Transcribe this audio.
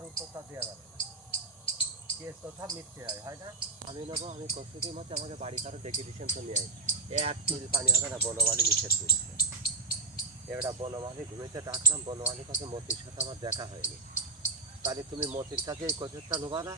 প্রশ্নের উত্তরটা দেওয়া যাবে না, কেস কথা মিথ্যে হয় না। আমি নেবো, আমি কস্তুতির মধ্যে আমাকে বাড়ি কারো ডেকে দিচ্ছেন তো নিয়ে এক চুল পানি হবে না, বনমালী নিষেধ করেছে। এবার বনমালী ঘুমিতে ডাকলাম, বনমালীর কাছে মতির সাথে আমার দেখা হয়নি। তাহলে তুমি মতির কাছে এই কৈফিয়তটা নেবা না?